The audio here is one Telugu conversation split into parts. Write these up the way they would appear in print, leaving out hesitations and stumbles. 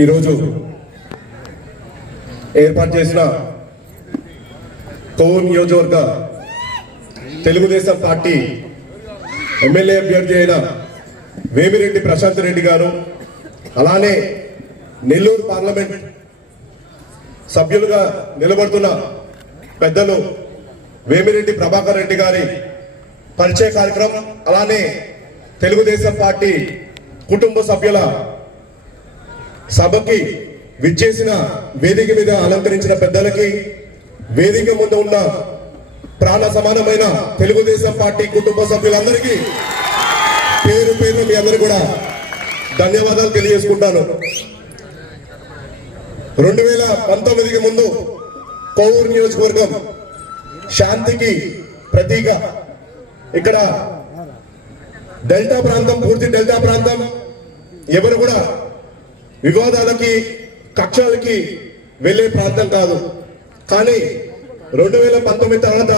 ఈరోజు ఏర్పాటు చేసిన కోవూరు నియోజకవర్గ తెలుగుదేశం పార్టీ ఎమ్మెల్యే అభ్యర్థి అయిన వేమిరెడ్డి ప్రశాంత్ రెడ్డి గారు, అలానే నెల్లూరు పార్లమెంట్ సభ్యులుగా నిలబడుతున్న పెద్దలు వేమిరెడ్డి ప్రభాకర్ రెడ్డి గారి పరిచయ కార్యక్రమం, అలానే తెలుగుదేశం పార్టీ కుటుంబ సభ్యుల సభకి విచ్చేసిన వేదిక మీద అలంకరించిన పెద్దలకి, వేదిక ముందు ఉన్న ప్రాణ సమానమైన తెలుగుదేశం పార్టీ కుటుంబ సభ్యులందరికీ పేరు పేరు మీ అందరూ కూడా ధన్యవాదాలు తెలియజేసుకుంటాను. 2019కి ముందు కోవూరు నియోజకవర్గం శాంతికి ప్రతీక. ఇక్కడ డెల్టా ప్రాంతం, పూర్తి డెల్టా ప్రాంతం ఎవరు కూడా వివాదాలకి కక్షలకి వెళ్లే ప్రాంతం కాదు. కానీ 2019 తర్వాత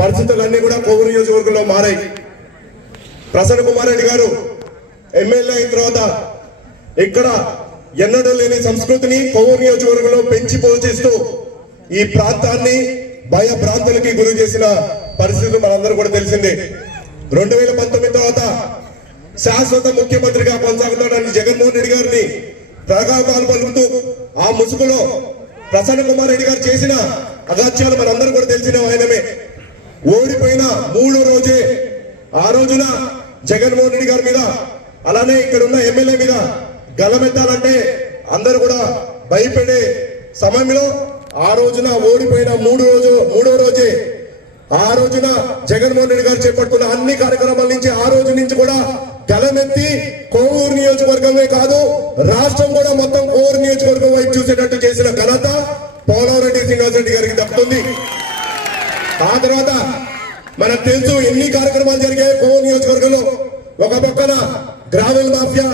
పరిస్థితులన్నీ కూడా కోవూరు నియోజకవర్గంలో మారాయి. ప్రసన్న కుమార్ రెడ్డి గారు ఎమ్మెల్యే అయిన తర్వాత ఇక్కడ ఎన్నడూ లేని సంస్కృతిని కోవూరు నియోజకవర్గంలో పెంచి పోషిస్తూ ఈ ప్రాంతాన్ని భయభ్రాంతులకి గురి చేసిన పరిస్థితులు మనందరూ కూడా తెలిసిందే. 2019 తర్వాత శాశ్వత ముఖ్యమంత్రిగా కొనసాగుతాడని జగన్మోహన్ రెడ్డి గారిని ప్రగాఢాలు పలుకుతూ ఆ ముసుగులో ప్రసన్న కుమార్ రెడ్డి గారు చేసిన అగాత్యాలు మనందరూ కూడా తెలిసిన ఆయనమే. ఓడిపోయిన 3వ రోజే ఆ రోజున జగన్మోహన్ రెడ్డి గారి మీద, అలానే ఇక్కడ ఉన్న ఎమ్మెల్యే మీద గలమెత్తాలంటే అందరూ కూడా భయపడే సమయంలో ఆ రోజున ఓడిపోయిన 3వ రోజే ఆ రోజున జగన్మోహన్ రెడ్డి గారు చేపడుతున్న అన్ని కార్యక్రమాల నుంచి ఆ రోజు నుంచి కూడా గలమెత్తి కోవూరు నియోజకవర్గమే కాదు రాష్ట్రం కూడా మొత్తం కోవూరు నియోజకవర్గం వైపు చూసేటట్టు చేసిన ఘనత పోలవరెడ్డి శ్రీనివాసరెడ్డి గారికి దక్కుతుంది. ఆ తర్వాత మనకు తెలుసు ఎన్ని కార్యక్రమాలు జరిగాయి కోవూరు నియోజకవర్గంలో. ఒక పక్కన గ్రావెల్ మాఫియా,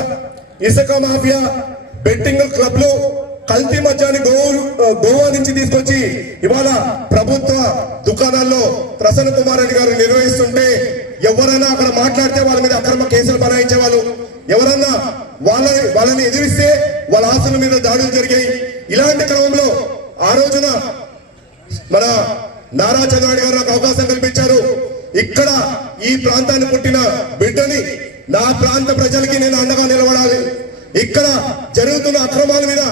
ఇసుక మాఫియా, బెట్టింగ్ క్లబ్లు, కల్తీ మద్యాన్ని గోవా నుంచి తీసుకొచ్చి ఇవాళ ప్రభుత్వ దుకాణాల్లో ప్రసన్న కుమార్ రెడ్డి గారు నిర్వహిస్తుంటే ఎవరైనా అక్కడ మాట్లాడితే వాళ్ళ మీద అక్రమ కేసులు బనాయించే వాళ్ళు, ఎవరన్నా వాళ్ళని ఎదిరిస్తే వాళ్ళ ఆస్తుల మీద దాడులు జరిగాయి. ఇలాంటి క్రమంలో ఆ రోజున మన నారా చంద్రబాబు గారు నాకు అవకాశం కల్పించారు. ఇక్కడ ఈ ప్రాంతాన్ని పుట్టిన బిడ్డని, నా ప్రాంత ప్రజలకి నేను అండగా నిలబడాలి, ఇక్కడ జరుగుతున్న అక్రమాల మీద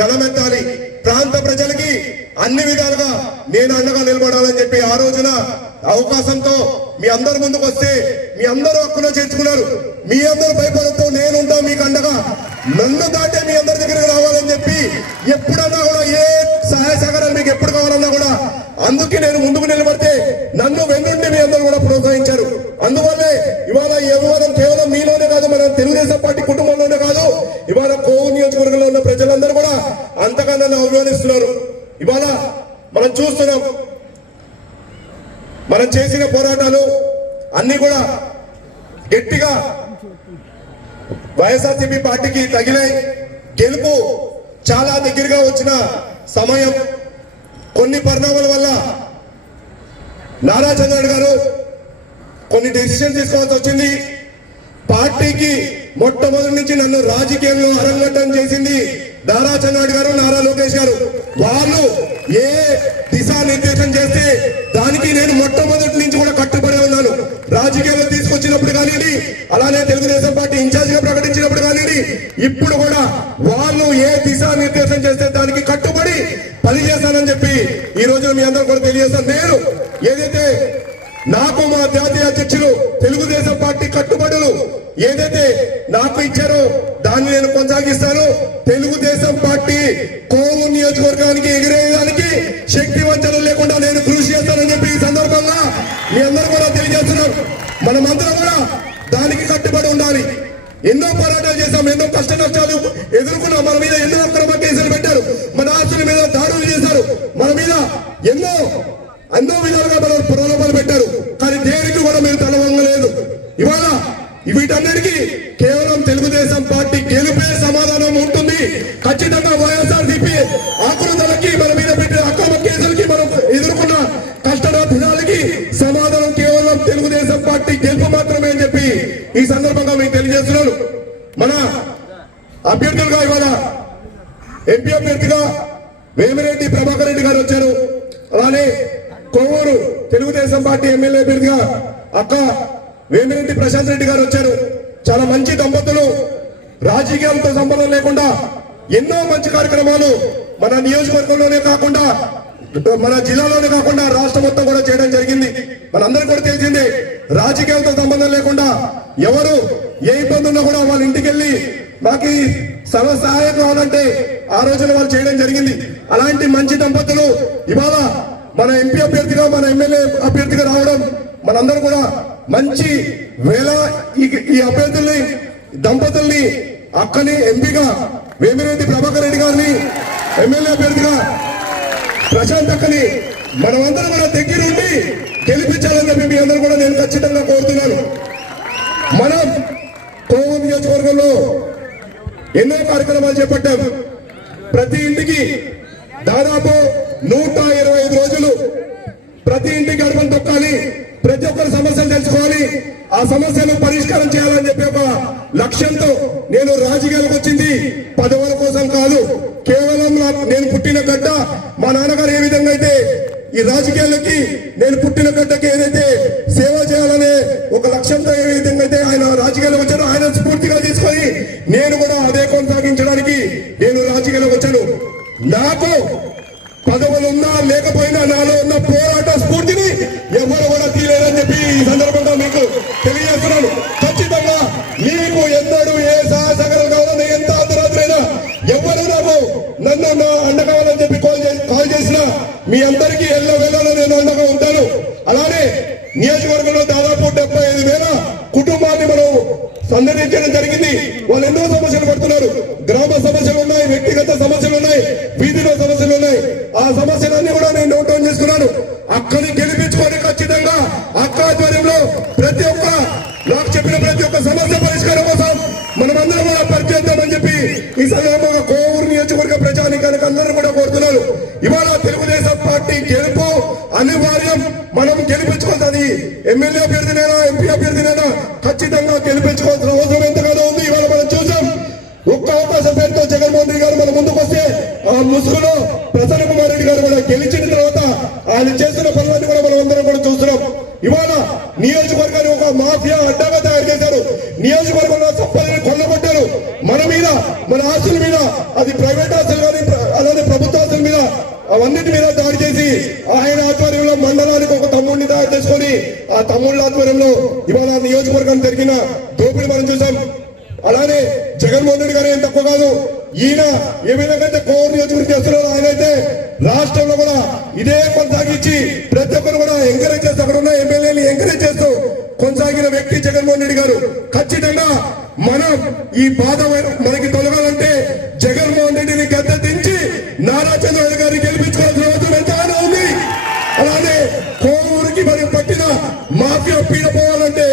గలమెత్తాలి, ప్రాంత ప్రజలకి అన్ని విధాలుగా నేను అండగా నిలబడాలని చెప్పి ఆ రోజున అవకాశంతో మీ అందరి ముందుకు వస్తే మీ అందరూ హక్కున చేర్చుకున్నారు. మీ అందరూ భయపడతో నేనుంటా మీకు అండగా, నన్ను దాటే మీ అందరి దగ్గరికి రావాలని చెప్పి ఎప్పుడన్నా కూడా ఏ సహాయ సహకారాలు మీకు ఎప్పుడు కావాలన్నా కూడా అందుకే నేను ముందుకు నిలబడితే నన్ను వెన్నుండి మీ అందరూ కూడా ప్రోత్సహించారు. అందువల్లే ఇవాళ ఈ అభివాదం కేవలం మీలోనే కాదు, మన తెలుగుదేశం పార్టీ కుటుంబంలోనే కాదు, ఇవాళ కోవూరు నియోజకవర్గంలో ఉన్న ప్రజలందరూ కూడా అంతగా నన్ను అభిమానిస్తున్నారు. ఇవాళ మనం చూస్తున్నాం, మనం చేసిన పోరాటాలు అన్ని కూడా గట్టిగా వైఎస్ఆర్సీపీ పార్టీకి తగిలాయి. గెలుపు చాలా దగ్గరగా వచ్చిన సమయం. కొన్ని పరిణామాల వల్ల నారా చంద్రబాబు గారు కొన్ని డెసిషన్ తీసుకోవాల్సి వచ్చింది. పార్టీకి మొట్టమొదటి నుంచి నన్ను రాజకీయంలో అరంగట్టం చేసింది నారా చంద్రబాబు గారు, నారా లోకేష్ గారు. వాళ్ళు ఏ దిశానిర్దేశం చేస్తే దానికి నేను మొట్టమొదటి నుంచి కూడా కట్టుబడి ఉన్నాను. రాజకీయాల్లో తీసుకొచ్చినప్పుడు కానివ్వండి, అలానే తెలుగుదేశం పార్టీ ఇన్ఛార్జ్ గా ప్రకటించినప్పుడు కానివ్వండి, ఇప్పుడు కూడా వాళ్ళు ఏ దిశానిర్దేశం చేస్తే దానికి కట్టుబడి పనిచేస్తానని చెప్పి ఈ రోజు మీ అందరూ కూడా తెలియజేస్తాను. నేను ఏదైతే నాకు మా జాతీయ అధ్యక్షులు తెలుగుదేశం పార్టీ కట్టుబడులు ఏదైతే నాకు ఇచ్చారో దాన్ని నేను కొనసాగిస్తాను. తెలుగుదేశం పార్టీ కోవూరు నియోజకవర్గానికి ఎగిరేయడానికి శక్తి వంచన లేకుండా నేను కృషి చేస్తానని చెప్పి ఈ సందర్భంగా మీ అందరూ కూడా తెలియజేస్తున్నారు. మనమందరం కూడా దానికి కట్టుబడి ఉండాలి. ఎన్నో పోరాటాలు చేశాం, ఎన్నో కష్ట నష్టాలు ఎదుర్కొన్నాం. మన మీద ఎన్నో అక్రమ కేసులు పెట్టారు, మన ఆస్తుల మీద దాడులు చేశారు, మన మీద ఎన్నో విధాలుగా మనం ప్రలోభాలు పెట్టారు. కానీ దేనికి కూడా మీరు తలవంగలేదు. ఇవాళ వీటన్నిటికీ కేవలం తెలుగుదేశం పార్టీ గెలుపే సమాధానం ఉంటుంది. ఖచ్చితంగా వైఎస్ఆర్సీపీ ఆకృతులకి, మన మీద పెట్టిన అక్రమ కేసులకి, మనం ఎదుర్కొన్న కష్టనష్టాలకి సమాధానం కేవలం తెలుగుదేశం పార్టీ గెలుపు మాత్రమే అని చెప్పి ఈ సందర్భంగా మీకు తెలియజేస్తున్నాను. మన అభ్యర్థులుగా ఇవాళ ఎంపీ అభ్యర్థిగా వేమిరెడ్డి ప్రభాకర్ రెడ్డి గారు వచ్చారు. అలానే కొవ్వూరు తెలుగుదేశం పార్టీ ఎమ్మెల్యే అభ్యర్థిగా అక్క వేమిరెడ్డి ప్రశాంత్ రెడ్డి గారు వచ్చారు. చాలా మంచి దంపతులు, రాజకీయాలతో సంబంధం లేకుండా ఎన్నో మంచి కార్యక్రమాలు మన నియోజకవర్గంలోనే కాకుండా మన జిల్లాలోనే కాకుండా రాష్ట్రం మొత్తం కూడా చేయడం జరిగింది. మనందరికీ కూడా తెలిసిందే, రాజకీయాలతో సంబంధం లేకుండా ఎవరు ఏ ఇబ్బంది ఉన్నా కూడా వాళ్ళ ఇంటికి వెళ్ళి మాకు సహాయం కావాలంటే ఆ రోజున వాళ్ళు చేయడం జరిగింది. అలాంటి మంచి దంపతులు ఇవాళ మన ఎంపీ అభ్యర్థిగా మన ఎమ్మెల్యే అభ్యర్థిగా రావడం మనందరూ కూడా మంచి వేళ. ఈ అభ్యర్థుల్ని దంపతుల్ని అక్కని ఎంపీగా వేమిరెడ్డి ప్రభాకర్ రెడ్డి గారిని ఎమ్మెల్యే అభ్యర్థిగా ప్రశాంత్ అక్కని మనమందరం కూడా దగ్గరుండి గెలిపించాలని చెప్పి మీ అందరూ కూడా నేను ఖచ్చితంగా కోరుతున్నాను. మనం కోవూరు నియోజకవర్గంలో ఎన్నో కార్యక్రమాలు చేపట్టాం. ప్రతి ఇంటికి దాదాపు 125 రోజులు ప్రతి ఇంటికి గడపను తొక్కాలి, ప్రతి ఒక్కరి సమస్యలు తెలుసుకోవాలి, ఆ సమస్యను పరిష్కారం చేయాలని చెప్పి ఒక లక్ష్యంతో నేను రాజకీయాలకు వచ్చింది పదవుల కోసం కాదు. కేవలం నేను పుట్టిన గడ్డ, మా నాన్నగారు ఏ విధంగా అయితే ఈ రాజకీయాలకి నేను పుట్టిన గడ్డకి ఏదైతే సేవ చేయాలనే ఒక లక్ష్యంతో ఏ విధంగా అయితే ఆయన రాజకీయాలకు వచ్చారో ఆయన స్ఫూర్తిగా తీసుకొని నేను కూడా అదే కొనసాగించడానికి నేను రాజకీయాలకు వచ్చాను. నాకు పదవులున్నా లేకపోయినా నాలో ఉన్న పోరాట స్ఫూర్తిని ఎవరు కూడా తీయలేదని చెప్పి ఈ సందర్భంగా మీకు తెలియజేస్తున్నాను. ఖచ్చితంగా మీకు ఎన్నడూ ఏ సహకారాలు కావాలని ఎంత అర్ధరాత్రైనా ఎవరు నాకు నన్ను అండగా కావాలని చెప్పి కాల్ చేసినా మీ అందరికీ ఎల్లో వేళలో నేను అండగా ఉంటాను. అలానే నియోజకవర్గంలో దాదాపు 75,000 కుటుంబాన్ని మనం సందర్శించడం జరిగింది. వాళ్ళు ఎన్నో సమస్యలు పడుతున్నారు. గ్రామ సమస్యలు ఉన్నాయి, వ్యక్తిగత సమస్యలు ఉన్నాయి, వీధిలో సమస్యలు ఉన్నాయి. ఆ సమస్యలన్నీ కూడా నేను నోట్ డౌన్ చేసుకున్నాను. అక్కడిని గెలిపించుకొని ఖచ్చితంగా అక్క ఆధ్వర్యంలో ప్రతి ఒక్క నాకు చెప్పిన ప్రతి ఒక్క సమస్య పరిష్కారం కోసం మనమందరం కూడా పరిచేద్దామని చెప్పి ఈ సందర్భంగా కోవూరు నియోజకవర్గ ప్రజానికానికి అందరూ కూడా కోరుతున్నారు. ఇవాళ తెలుగుదేశం పార్టీ గెలుపు అనివార్యం. మనం గెలిపించుకోవాల్సింది ఎమ్మెల్యే అభ్యర్థినైనా ఎంపీ అభ్యర్థినైనా ఖచ్చితంగా గెలిపించుకోవాల్సిన అవసరం ఎంతగానో ఉంది. ఇవాళ మనం చూసాం, ఒక్క అవకాశం పేరుతో జగన్మోహన్ రెడ్డి గారు మన ముందుకు వస్తే ఆ ముసుగులో ప్రసన్న కుమార్ రెడ్డి గారు కూడా గెలిచిన తర్వాత ఆయన చేస్తున్న పనులన్నీ కూడా మనం అందరం కూడా చూస్తున్నాం. ఇవాళ నియోజకవర్గాన్ని ఒక మాఫియా అడ్డాగా తయారు చేశారు. నియోజకవర్గంలో సంపదని కొల్లగొట్టారు. మన మీద, మన ఆస్తుల మీద, అది ప్రైవేట్ ఆస్తులు కానీ అలానే ప్రభుత్వ ఆస్తుల మీద, అవన్నిటి మీద దాడి చేసి ఆయన ఆధ్వర్యంలో మండలానికి ఒక తమ్ముడిని తయారు చేసుకొని ఆ తమ్ముళ్ళ ఆధ్వర్యంలో ఇవాళ నియోజకవర్గం జరిగిన దోపిడీ మనం చూసాం. అలానే జగన్మోహన్ రెడ్డి గారు ఏం తక్కువ కాదు. ఈయన ఏ విధంగా అయితే కోవూరు నియోజకవర్గం చేస్తున్నారో ఆయన అయితే రాష్ట్రంలో కూడా ఇదే కొనసాగించి ప్రతి ఒక్కరు కూడా ఎంకరేజ్ చేస్తూ అక్కడ ఉన్న ఎమ్మెల్యేని ఎంకరేజ్ చేస్తూ కొనసాగిన వ్యక్తి జగన్మోహన్ రెడ్డి గారు. ఖచ్చితంగా మనం ఈ బాధ మనకి తొలగాలంటే జగన్మోహన్ రెడ్డిని గద్దె దించి నారా చంద్రబాబు గారిని గెలిపించుకోవాల్సిన అవసరం ఎంతగానో ఉంది. అలానే కోవూరుకి మరి పట్టిన మాఫియా పీడ పోవాలంటే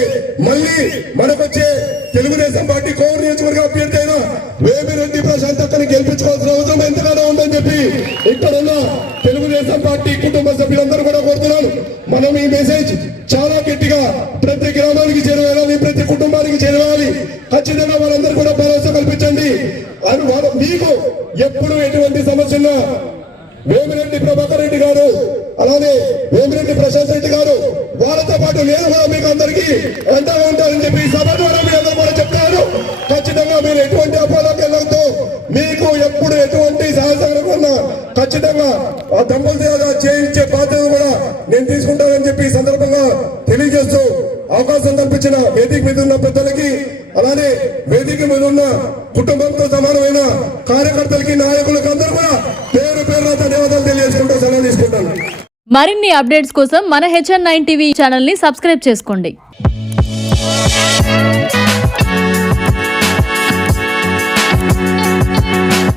మళ్ళీ మనకొచ్చే తెలుగుదేశం పార్టీ కోవూరు నియోజకవర్గ అభ్యర్థి అయిన వేమిరెడ్డి ప్రశాంత్ అక్కని గెలిపించుకోవాల్సిన అవసరం ఎంతగానో ఉందని చెప్పి ఇక్కడున్న తెలుగుదేశం పార్టీ కుటుంబ సభ్యులందరూ కూడా కోరుతున్నాను. మనం ఈ మెసేజ్ చాలా గట్టిగా ప్రతి గ్రామానికి చేరవేయాలి, ప్రతి కుటుంబానికి చేరవేయాలి. ఖచ్చితంగా వాళ్ళందరూ కూడా భరోసా కల్పించండి. మీకు ఎప్పుడు ఎటువంటి సమస్య ఉన్నా వేమిరెడ్డి ప్రభాకర్ రెడ్డి గారు అలానే వేమిరెడ్డి ప్రశాంత్ రెడ్డి గారు వాళ్ళతో పాటు నేను కూడా మీకు అందరికీ అండగా ఉంటానని చెప్పి సభ ద్వారా మీ అందరూ కూడా చెప్తాను. ఖచ్చితంగా మీరు ఎటువంటి అపోలోకి వెళ్ళడంతో మీకు ఎప్పుడు ఎటువంటి సహకారం ఉన్నా ఖచ్చితంగా ఆ దంపతులుగా చేయించే బాధ్యత కూడా నేను తీసుకుంటానని చెప్పి ఈ సందర్భంగా తెలియజేస్తూ అవకాశం కల్పించిన వేదిక మీద ఉన్న పెద్దలకి అలానే వేదిక మీద ఉన్న కుటుంబంతో సమానమైన కార్యకర్తలకి నాయకులకి అందరూ కూడా పేరు పేరున ధన్యవాదాలు తెలియజేసుకుంటూ సెలవు తీసుకుంటాను. మరిన్ని అప్డేట్స్ కోసం మన HN9 టీవీ ఛానల్ ని సబ్స్క్రైబ్ చేసుకోండి.